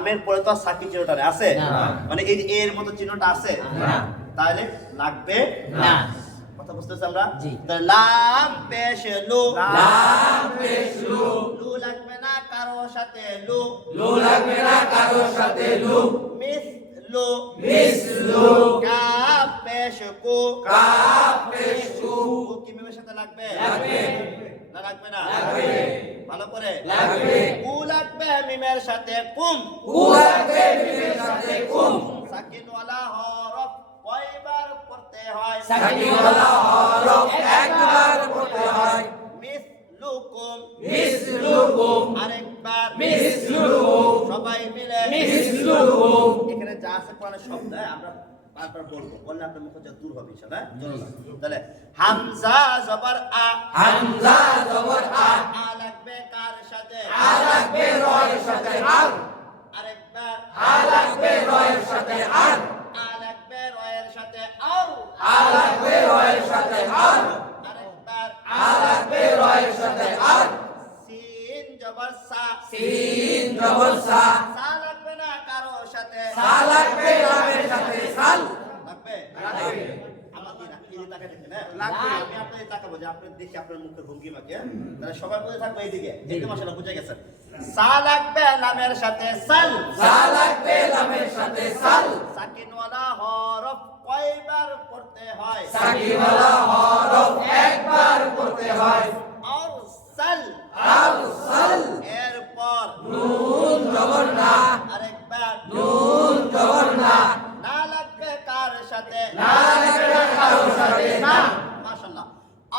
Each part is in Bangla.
লামের পরে তো সাকিন চিহ্নটা আছে, মানে এই এর মতো চিহ্নটা আছে না, তাহলে লাগবে না। কথা বুঝতেছ আমরা? তাহলে লাম পেশ লু, লাম পেশ লু, লু লাগবে না কারোর সাথে, লু লু লাগবে না কারোর সাথে, লু মিস লু, মিস লু, কাফ পেশ কু, কাফ পেশ কু, কু কি মিমের সাথে লাগবে? লাগবে না লাগবে না? লাগবে ভালো করে লাগবে। কু লাগবে মিমের সাথে, কুম কু লাগবে মিমের সাথে, কুম সাকিন ওয়ালা হরফ কয়বার পড়তে হয়? সাকিনওয়ালা হরফ একবার পড়তে হয়। মিসলুকুম, মিসলুকুম, আরেকবার মিসলুকুম, সবাই মিলে মিসলুকুম। এখানে যা আছে কোরআনের শব্দ আমরা বারবার বলবো, বললে আপনার মুখ যা দূর হবে ইনশাআল্লাহ। তাহলে হামজা জবর আ, হামজা জবর আ, আ লাগবে কার সাথে? আ লাগবে রয়ের সাথে, আর আরেকবার আ লাগবে রয়ের সাথে, আর আ লাগবে রয়ের সাথে, আও আ লাগবে রয়ের সাথে, আর আরেকবার আ লাগবে রয়ের সাথে, আর সিন জবর সা, সিন জবর সা, সা লাগবে না কারো সাথে, সা লাগবে লামের সাথে, সাল লাগবে লাগবে আমাকে এই তাকে দেখেন, লাগবে আমি আপনাদের তাকাবো যে আপনি দেখি আপনার মুখের ভঙ্গিমাকে, তাহলে সবাই বুঝে থাকবে এইদিকে, এই তো মাশাআল্লাহ বুঝে গেছেন। সা লাগবে লামের সাথে, সাল সা লাগবে লামের সাথে, সাল সাকিনওয়ালা হরফ কয়বার পড়তে হয়? সাকিনওয়ালা হরফ একবার পড়তে হয়। আর সাল, আর সাল, এরপর নুন জবর না, আরেকবার নুন জবর না, না লাগবে কার সাথে? না লাগবে না কারোর সাথে, না মাশাআল্লাহ।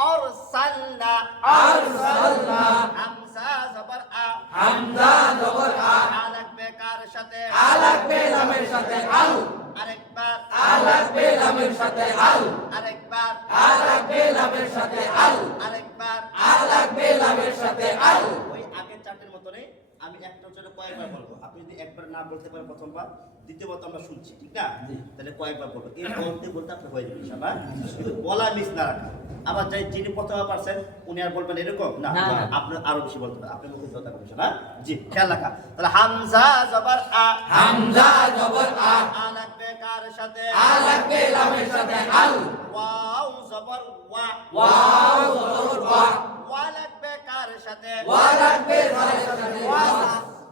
আর সালনা, আর সালনা, হামজা জবর আ, হামজা জবর আ, আ লাগবে কার সাথে? আ লাগবে লামের সাথে, আল আরেকবার আ লাগবে লামের সাথে, আল আরেকবার আ লাগবে লামের সাথে, আল আরেকবার আ লাগবে লামের সাথে, আল ওই আগের চারটির মতনই আমি একটা জন্য কয়েকবার বলবো, আপনি যদি একবার না বলতে পারেন প্রথমবার, দ্বিতীয়বার তো আমরা শুনছি ঠিক না, তাহলে কয়েকবার বলবো, এই বলতে বলতে আপনি হয়ে যাবে ইনশাআল্লাহ। কিন্তু বলা মিস না রাখা, আবার যাই যিনি প্রথমবার পারছেন উনি আর বলবেন এরকম না, আপনি আরো বেশি বলতে পারেন, আপনি মুখে কথা বলছেন না, জি খেয়াল রাখা। তাহলে হামজা জবর আ, হামজা জবর আ, আ লাগবে কার সাথে? আ লাগবে লামের সাথে, আল ওয়াও জবর ওয়া, ওয়াও জবর ওয়া, ওয়া লাগবে কার সাথে? ওয়া লাগবে জায়ের সাথে, ওয়াজ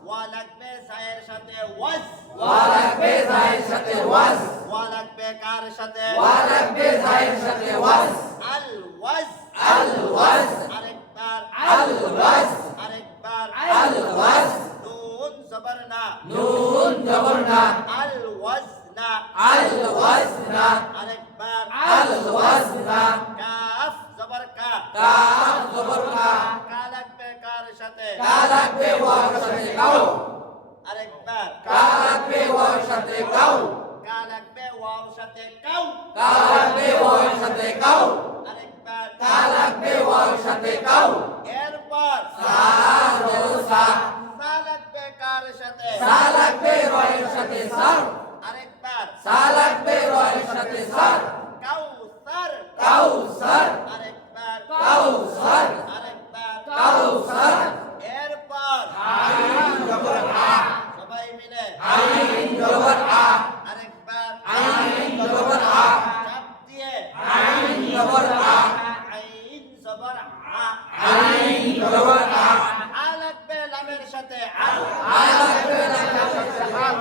ওয়া লাগবে জায়ের সাথে, ওয়াজ ওয়া লাগবে জায়ের সাথে, ওয়াজ ওয়া লাগবে কার সাথে? ওয়া লাগবে জায়ের সাথে, ওয়াজ আল ওয়াজ, আল ওয়াজ, আরেকবার আল ওয়াজ, আরেকবার আল ওয়াজ, নুন জবর না, নুন জবর না, আল ওয়াজ না, আল ওয়াজ না, আরেকবার আল ওয়াজ না, কাফ জবর কা, কাফ জবর কা, কা লাগবে কার সাথে? কা লাগবে ওয়ার সাথে, কাউ আরেকবার কা লাগবে ওয়ার সাথে, কাউ কা লাগবে ওয়াও সাথে, কাউ কা লাগবে ওয়ার সাথে, কাউ আরেকবার কা লাগবে ওয়ার সাথে, কাউ এরপর সা জবর সা, সা লাগবে কার সাথে? সা লাগবে রয়ের সাথে, সার আরেকবার সা লাগবে রয়ের সাথে, সার কাউসার, কাউসার, আরেকবার কাউসার, আরেকবার কাউসার, এরপর আইন জবর আ, সবাই মিলে আইন জবর আ, আরেকবার আইন জবর আ, চাপ দিয়ে আইন জবর আ, আইন জবর আ, আইন জবর আ, আ লাগবে লামের সাথে, আ লাগবে লামের সাথে, আল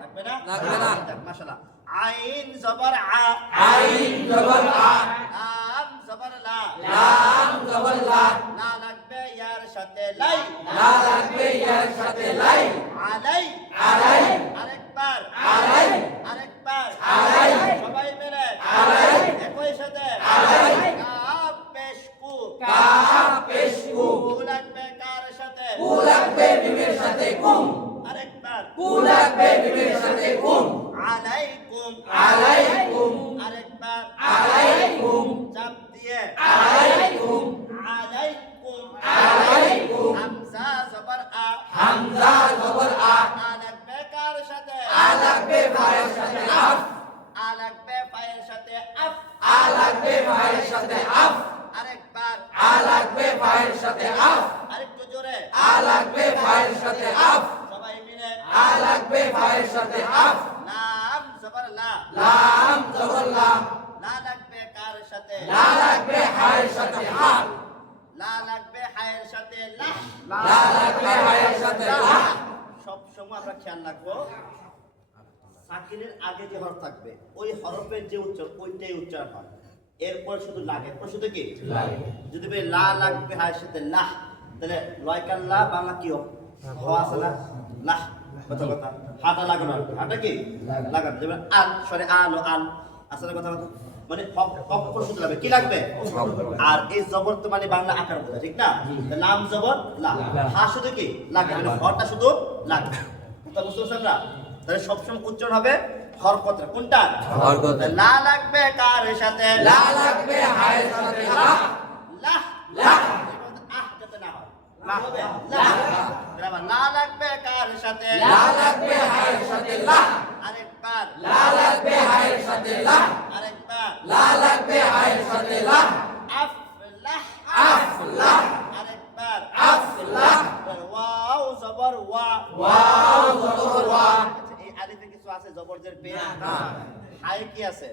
লাগবে না? লাগবে না। মাশাআল্লাহ। আইন জবর আ, আইন জবর আ, লাম জবর লা, লাম জবর লা, লা লাগবে ইয়ার সাথে, লাই লা লাগবে ইয়ার সাথে, লাই আলাই, আলাই, আরেকবার আলাই, আরেকবার আলাই, সবাই মিলে আলাই, একই সাথে আলাই, কাফ পেশ কু, কাফ পেশ কু, কু লাগবে কার সাথে? কু লাগবে মিমের সাথে, কুম আরেকবার কু লাগবে মিমের সাথে, কুম আলাইকুম, আলাইকুম, আরেকবার আলাইকুম, চাপ দিয়ে আলাইকুম, আলাইকুম, আলাইকুম, হামজা জবর আ, হামজা জবর আ, আ লাগবে কার সাথে? আ লাগবে ফায়ের সাথে, আফ আ লাগবে পায়ের সাথে, আফ আ লাগবে ফায়ের সাথে, আফ আরেকবার আ লাগবে ফায়ের সাথে, আফ আরেকটু জোরে আ লাগবে ফায়ের সাথে, আফ সবাই মিলে আ লাগবে ফায়ের সাথে আফ লাম জবর লা লাম জবর লা লা লাগবে কার সাথে লা লাগবে হায়ের সাথে হা লা লাগবে হায়ের সাথে লাহ লা লাগবে হায়ের সাথে লা সব সময় আমরা খেয়াল রাখবো সাকিনের আগে যে হরফ থাকবে ওই হরফের যে উচ্চারণ ওইটাই উচ্চারণ হয় এরপর শুধু লাগে এরপর শুধু কি লাগে যদি বলি লা লাগবে হায়ের সাথে লাহ তাহলে লয়কার লা বাংলা কি হবে হ আছে না লাহ কথা কথা হাটা লাগানো আর কি। হাটা কি লাগানো যেমন আল সরে আল ও আল আসলে কথা কথা মানে অক্ষর শুধু লাগবে কি লাগবে আর এই জবর তো মানে বাংলা আকার বোঝা ঠিক না লাম জবর লা হা শুধু কি লাগে মানে হরটা শুধু লাগে কথা বুঝতে পারছেন না তাহলে সবসময় উচ্চারণ হবে হরকত কোনটা হরকত লা লাগবে কার সাথে লা লাগবে হায়ের সাথে লা লাহ লাহ আহ যাতে না হয় লা হবে লাহ তারপর লা লাগবে কার সাথে লা লাগবে হায়ের সাথে লা আরেকবার লা লাগবে হায়ের সাথে লা আরেকবার লা লাগবে হায়ের সাথে লা আফলাহ আফলাহ আরেকবার আফলাহ ওয়াও জবর ওয়া ওয়াও জবর ওয়া আচ্ছা, এই আলিফে কিছু আছে জবরদের পেশ না হাই কি আছে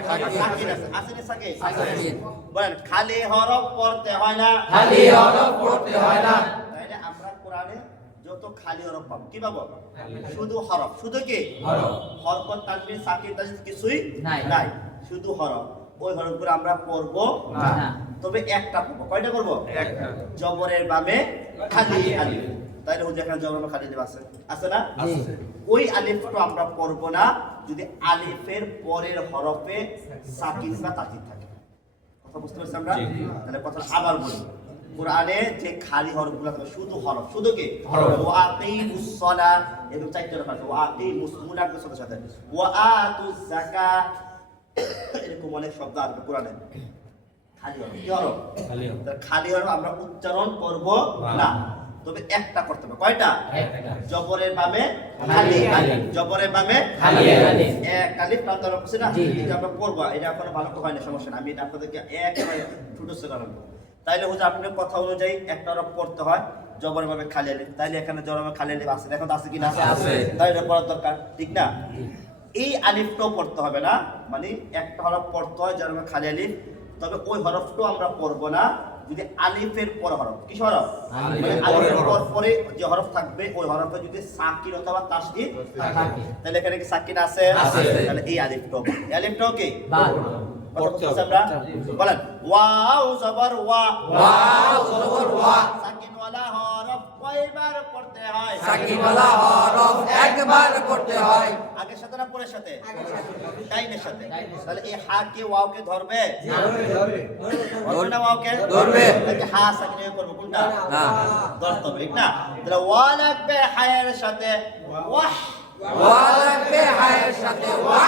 সাকিন সাকিন আছে আছে না সাকিন সাকিন। বলেন খালি হরফ পড়তে হয় না খালি হরফ পড়তে হয় না তাইলে আমরা কোরআনে যত খালি হরফ পাবো কি পাবো শুধু হরফ শুধু কি হরফ হরকত তানবিন সাকিন তাজিদ কিছুই নাই। নাই শুধু হরফ ওই হরফগুলো আমরা পড়বো না। তবে একটা পড়বো কয়টা করবো একটা জবরের বামে খালি আলিফ তাইলে হুজুর এখানে জবরের বামে খালি আলিফ আছে আছে না আছে। ওই আলিফটা আমরা পড়বো না যদি আলিফের পরের হরফে সাকিন বা তাকিদ থাকে কথা বুঝতে পারছি আমরা তাহলে কথা আবার বলি কোরআনে যে খালি হরফগুলো থাকে শুধু হরফ শুধু কি হরফ। ওয়া আকিমুস সালাহ এবং চারটি হরফ আছে ওয়া আকিমুস মুনাফিকের সাথে সাথে ওয়া আতুজ যাকাত এরকম অনেক শব্দ আছে কোরআনে খালি হরফ কি হরফ তাহলে খালি হরফ আমরা উচ্চারণ করব না তবে একটা করতে হবে কয়টা একটা। জবরের বামে খালি খালি। আলিফ জবরের বামে খালি আলিফ। এক আলিফ প্রান্ত করছি না জি। এটা আমরা পড়বো এটা এখন ভালো হয় না সমস্যা না আমি এটা আপনাদেরকে একেবারে ছোট ছোট জানাবো তাইলে হুজুর আপনার কথা অনুযায়ী একটা হরফ পড়তে হয় জবরের বামে খালি আলিফ তাইলে এখানে জবরের বামে খালি আলিফ আছে এখন আছে কি না আছে। তাই এটা পড়ার দরকার ঠিক না এই আলিফটাও পড়তে হবে না মানে একটা হরফ পড়তে হয় যার বামে খালি আলিফ তবে ওই হরফটাও আমরা পড়বো না যদি আলিফের পর হরফ কি হরফ মানে আলিফের পর পরে যে হরফ থাকবে ওই হরফে যদি সাকিন অথবা তাসদীদ থাকে। তাহলে এখানে কি সাকিন আছে আছে। তাহলে এই আলিফটাও এই আলিফটাও কি বাদ পড়তে হবে আমরা বলেন ওয়াও জবর ওয়া ওয়াও জবর ওয়া সাকিন ওয়ালা হরফ কয়বার পড়তে হয় সাকিন ওয়ালা হরফ একবার পড়তে হয় আগের সাথে না পরের সাথে ডাইনের সাথে তাহলে এই হা কে ওয়াও কে ধরবে ধরবে না ওয়াও কে ধরবে। তাহলে হা সাকিন এ করব কোনটা না ধরতে হবে ঠিক না তাহলে ওয়া লাগবে হায়ের সাথে ওয়াহ ওয়া লাগবে হায়ের সাথে ওয়া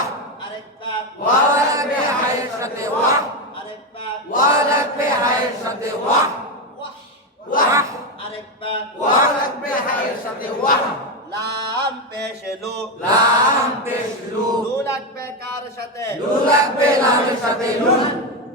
আরেকবার ওয়া লাগবে হায়ের সাথে ওয়া আরেকবার ওয়া লাগবে হায়ের সাথে ওয়া ওয়াহ ওয়া আরেকবার ওয়া লাগবে হায়ের সাথে ওয়া লাম পেশ লু লাম পেশ লু লু লাগবে কার সাথে লু লাগবে লামের সাথে লুল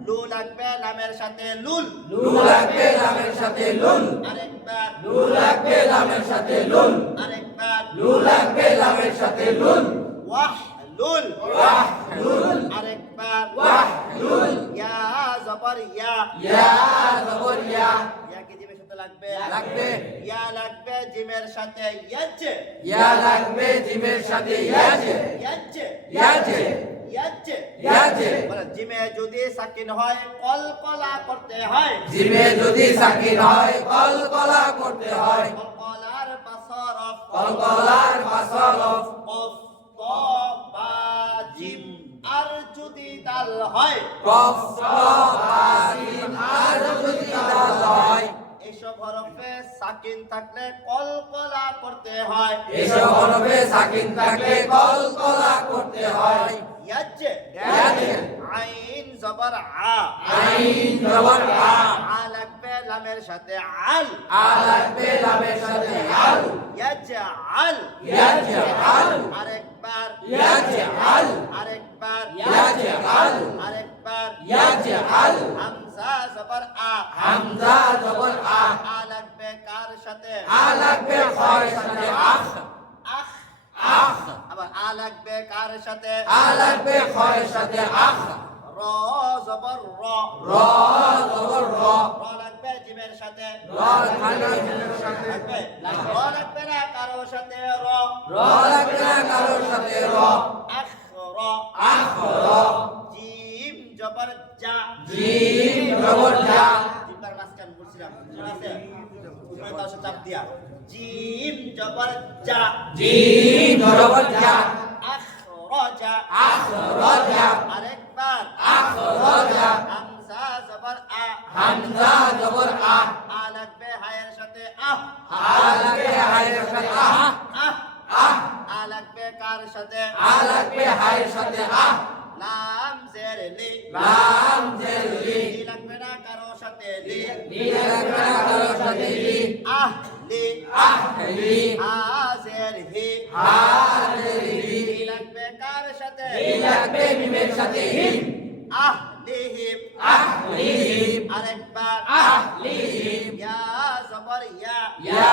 লু লাগবে লামের সাথে লুল লু লাগবে লামের সাথে লুল আরেকবার লু লাগবে লামের সাথে লুল আরেকবার লু লাগবে লামের সাথে লুল ওয়াহ লুল ওয়াহ লুল আরেকবার ওয়াহ লুল ইয়া জবর ইয়া ইয়া জবর ইয়া ইয়া কি জিমের সাথে লাগবে লাগবে ইয়া লাগবে জিমের সাথে ইয়াচ্ছে ইয়া লাগবে জিমের সাথে ইয়াজে ইয়াচ্ছে ইয়াজে ইয়াচ্ছে ইয়াজে বলে জিমে যদি সাকিন হয় কলকলা করতে হয় জিমে যদি সাকিন হয় কলকলা করতে হয় কলকলার পাসরফ কলকলার পাসরফ কফ ত বা জিম আর যদি দাল হয় কফ বা জিম আর যদি দাল হয় এসব হরফে সাকিন থাকলে কলকলা করতে হয় এসব হরফে সাকিন থাকলে কলকলা করতে হয় ইয়াজ্জে ইয়াজ্জে আইন জবর আ আইন জবর আ আ লাগবে লামের সাথে আল আ লাগবে লামের সাথে আল ইয়াজ্জে আল ইয়াজে আল আরেকবার ইয়াজে আল আরেকবার ইয়াজে আল আরেকবার ইয়াজে আল হামজা জবর আ হামজা জবর আ আ লাগবে কার সাথে আ লাগবে খয়ের সাথে আখ আখ আখ আবার আ লাগবে কার সাথে আ লাগবে খয়ের সাথে আখ র জবর র র জবর র র লাগবে জিমের সাথে র লাগবে জিমের সাথে লাগবে র লাগবে না কারো সাথে র র লাগবে না কারোর সাথে র আখ র আখ র জিম জবর জা জিম জবর জা জিমবার মাঝখান বলছিলাম মনে আছে উপরে তার সাথে চাপ দিয়া জিম জবর জা জিম জবর জা আখ রজা আখ রজা আরেকবার আখ রজা হামজা জবর আ হামজা জবর আ আ লাগবে হায়ের সাথে আহ আ লাগবে হায়ের সাথে আহ আহ আহ আ লাগবে কার সাথে আ লাগবে হায়ের সাথে আহ লাম জের লি লাম জের লি লি লাগবে না কারো সাথে লি লি লাগবে না কারোর সাথে লি আহ লি আহ লি হা জের হি হা জের হি লি লাগবে কার সাথে লি লাগবে মিমের সাথে হিম আহ লিহিম আহ লিহিম আরেকবার আহ লিহিম ইয়া জবর ইয়া ইয়া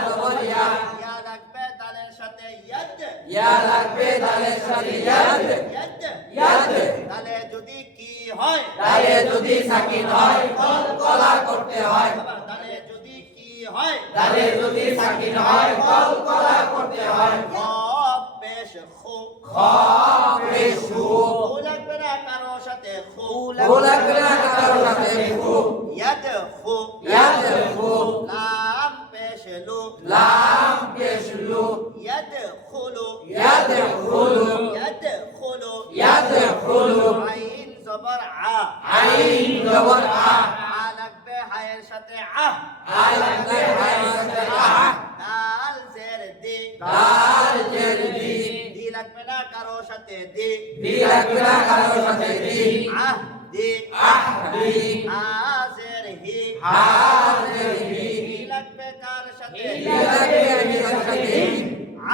জবর ইয়া ইয়া লাগবে দালের সাথে ইয়াদ ইয়া লাগবে দালের সাথে ইয়াদ ইয়াদ ইয়াদ তাহলে যদি কি হয় তাহলে যদি সাকিন হয় কলকলা করতে হয় আবার তাহলে যদি কি হয় তাহলে যদি সাকিন হয় কলকলা করতে হয় খব পেশ খু খ পেশ খু খু লাগবে না কারো সাথে খু খু লাগবে না কারোর সাথে খু ইয়াদ খু ইয়াদ খু লাম পেশ লু লাম পেশ লু ইয়াদ খুলু ইয়াদ খুলু ইয়াদ খুলু ইয়াদ খুলু আইন জবর আ আইন জবর আ আ লাগবে হায়ের সাথে আহ আ লাগবে হায়ের সাথে আহ দাল জের দি দাল জের দি দি লাগবে না কারো সাথে দি দি লাগবে না কারোর সাথে দি আহ দি আহ দি হা জের হি হা জের হি দি লাগবে কার সাথে দি লাগবে মিমের সাথে হিম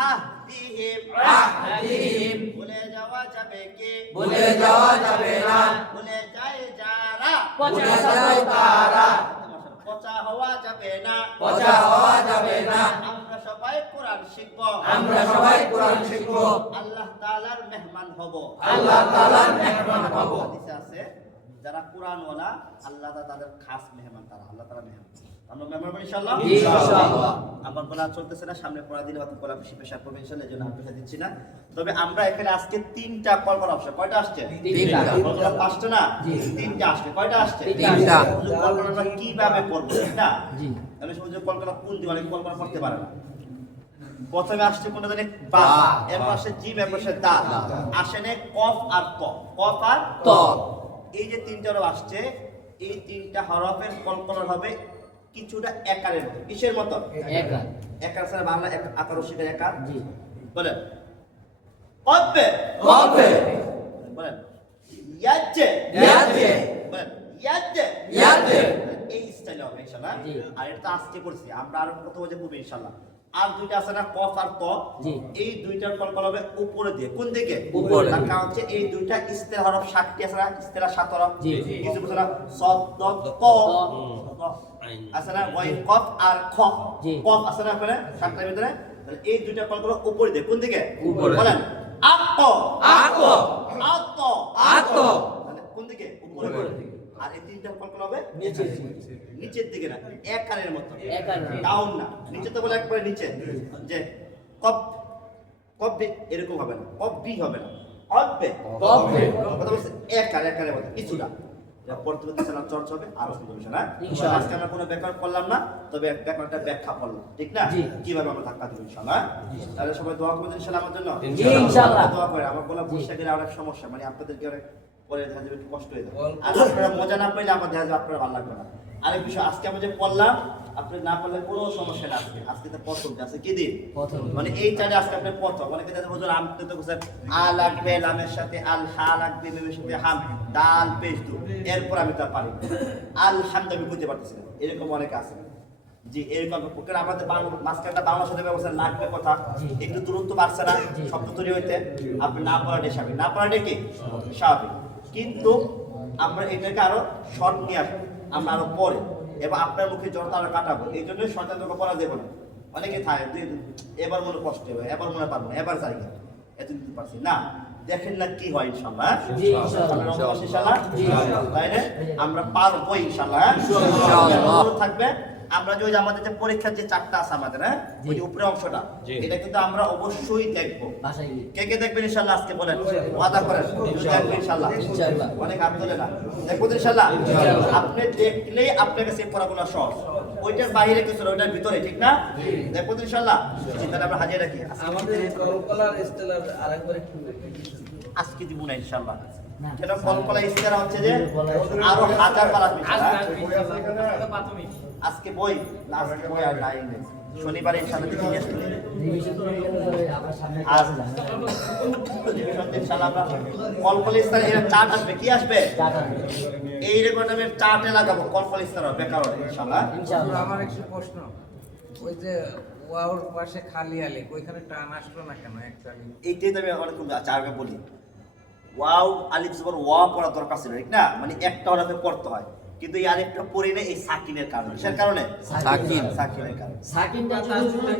আহ দিহিম আহ দিহিম ভুলে যাওয়া যাবে কি ভুলে যাওয়া যাবে না ভুলে যায় যারা ভুলে যায় তারা পচা হওয়া যাবে না পচা হওয়া যাবে না আমরা সবাই কোরআন শিখব আমরা সবাই কোরআন শিখব আল্লাহ তাআলার মেহমান হব আল্লাহ তাআলার মেহমান হব হাদিসে আছে যারা কোরআনওয়ালা আল্লাহ তাআলা তাদের খাস মেহমান তারা আল্লাহ তাআলা মেহমান আমরা মেহমান হব ইনশাআল্লাহ ইনশাআল্লাহ আমার বলা চলতেছে না সামনে পড়া দিলে হয়তো পড়া বেশি পেশা করবে ইনশাআল্লাহ এজন্য আমি পেশা দিচ্ছি না তবে আমরা এখানে আজকে তিনটা কল্পনা অপশন কয়টা আসছে তিনটা। কল্পনা পাঁচটা না জি। তিনটা আসছে কয়টা আসছে তিনটা। কল্পনাটা কিভাবে পড়বো ঠিক না জি। তাহলে সহজে কল্পনা কোন দিবে অনেক কল্পনা করতে পারে না প্রথমে আসছে কোনটা জানি বা বা। এরপর আসে জিম এরপর আসে দা আসে নে কফ আর ত কফ আর ত এই যে তিনটা হরফ আসছে এই তিনটা হরফের কল্পনা হবে কিছুটা একারের মতো কিসের মতো একা একার স্যার বাংলা আকার রসিকের একার জি বলেন কবে কবে বলেন ইয়াজে ইয়াজে বলেন ইয়াজে ইয়াজে এই স্টাইলে হবে ইনশাআল্লাহ জি। আর এটা তো আজকে করছি আমরা আর কত বাজে পড়বো ইনশাআল্লাহ আর দুইটা আছে না কফ আর ত জি। এই দুইটার কল্পনা হবে উপরে দিয়ে কোন দিকে উপরে। তার কারণ হচ্ছে এই দুইটা ইস্তের হরফ 60টি আছে না ইস্তেরা 7 হরফ জি, জি। কিছু বুঝো না সদ দ ক আছে না ওয়াই কফ আর খ জি। কফ আছে না ওখানে 7টার ভিতরে তাহলে এই দুইটা কল্পনা উপরে দিয়ে কোন দিকে উপরে। বলেন আক আক আত আত তাহলে কোন দিকে উপরে উপরের দিকে। আর এই তিনটার কল্পনা হবে নিচের নিচের দিকে না একারের মতো একার ডাউন না নিচে তো বলে একবারে নিচে যে কপ কব্বে এরকম হবে না কব্বি হবে না কব্বে কবে কথা বলছে একারের মতো কিছুটা পরবর্তী সালাম চর্চা হবে আরো সুন্দর বিষয় না ইনশাআল্লাহ। আজকে আমরা কোনো ব্যাখ্যা করলাম না তবে ব্যাখ্যাটা ব্যাখ্যা করলাম ঠিক না জি। কিভাবে আমরা ধাক্কা দিব ইনশাআল্লাহ তাহলে সবাই দোয়া করবেন ইনশাআল্লাহ আমার জন্য ইনশাআল্লাহ। দোয়া করে আমার গলা বসে গেলে অনেক সমস্যা মানে আপনাদেরকে অনেক পরে দেখা যাবে একটু কষ্ট হয়ে যাবে আর আপনারা মজা না পাইলে আমার দেখা যাবে আপনারা ভালো লাগবে না আরেক বিষয় আজকে আমরা যে পড়লাম আপনি না পারলে কোনো সমস্যা না আজকে আজকে তো প্রথম আছে কি দিন প্রথম। মানে এই চারে আজকে আপনি প্রথম অনেকে যাদের হুজুর আমতে তো বলছেন আ লাগবে লামের সাথে আল হা লাগবে মিমের সাথে হাম দাল পেশ দু এরপর আমি তা পারি আলহামদুলিল্লাহ আমি বুঝতে পারতেছি না এরকম অনেকে আছে জি এরকম পক্ষে আমাদের মাঝখানটা বাংলা সাথে ব্যবস্থা লাগবে কথা একটু দূরত্ব বাড়ছে না শব্দ তৈরি হইতে আপনি না পড়াটাই স্বাভাবিক না পড়াটাই কি স্বাভাবিক কিন্তু আমরা এটাকে আরো শর্ট নিয়ে আসবো আমরা আরো পরে এবার আপনার মুখে জড়তা আরো কাটাবো এই জন্য শয়তান তোকে পড়া দেবো না অনেকে থাকে এবার মনে কষ্ট হবে এবার মনে পারবো না এবার যাই এত দিতে পারছি না। দেখেন না কি হয় ইনশাআল্লাহ। জি ইনশাআল্লাহ। ইনশাআল্লাহ জি ইনশাআল্লাহ। তাই না? আমরা পারবো ইনশাআল্লাহ। ইনশাআল্লাহ। থাকবে আমরা যে ওই যে আমাদের যে পরীক্ষার যে চারটা আছে আমাদের, হ্যাঁ, ওই যে উপরে অংশটা, এটা কিন্তু আমরা অবশ্যই দেখবো। বাসায় গিয়ে কে কে দেখবেন ইনশাআল্লাহ? আজকে বলেন, ওয়াদা করেন দেখবেন ইনশাআল্লাহ। ইনশাআল্লাহ। অনেক হাত তোলে না, দেখবো তো ইনশাআল্লাহ। আপনি দেখলেই আপনার কাছে এই পড়াগুলো সহজ। ওইটার বাইরে কিছু না, ওইটার ভিতরে, ঠিক না? দেখবো তো ইনশাআল্লাহ। তাহলে আমরা হাজিরা রাখি। আমাদের কলকলার স্টেলার আরেকবার একটু আজকে দিব না ইনশাআল্লাহ। না। কেন কলকলা ইস্তেরা হচ্ছে যে আরো হাজার বার আসবে ইনশাআল্লাহ। আজকে বই না, আজকে বই আর নাই। শনিবার ইনশাআল্লাহ দেখে নিয়ে আসতে রিভিশন করে গেলে আপনার সামনে আর ক্লাস লাগে ইনশাআল্লাহ আমরা কলকলা ইস্তেরা এর চার্ট আসবে, কি আসবে? টাকা এই রেকর্ড আমি চার্টে লাগাবো কলকলা ইস্তেরা বেকার হবে ইনশাআল্লাহ। ইনশাআল্লাহ। আমার একটু প্রশ্ন, ওই যে ওয়াওর পাশে খালি আলিফ ওইখানে টান আসলো না কেন একটা আলিফ? এইটাই তো আমি অনেক আগে বলি, ওয়াও আলিফ জবর ওয়া পড়া দরকার ছিল, ঠিক না? মানে একটা হরফে পড়তে হয়, কিন্তু এই আলিফটা পড়ি না এই সাকিনের কারণে। কিসের কারণে? সাকিনের কারণে। সাকিনটা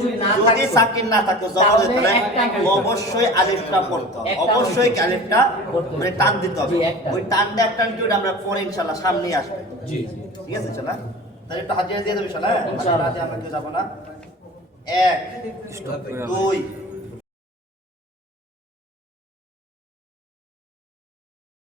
যদি না যদি থাকে সাকিন না থাকতো, জবর দিতে হলে অবশ্যই আলিফটা পড়তে হবে, অবশ্যই কি আলিফটা মানে টান দিতে হবে। জি, একটা। ওই টানটা একটা টিউড আমরা পরে ইনশাআল্লাহ সামনেই আসবে। জি ঠিক আছে ইনশাআল্লাহ। তাহলে একটু হাজিরা দিয়ে দেবো ইনশাআল্লাহ। ইনশাআল্লাহ। আমরা কেউ যাবো না। 1 2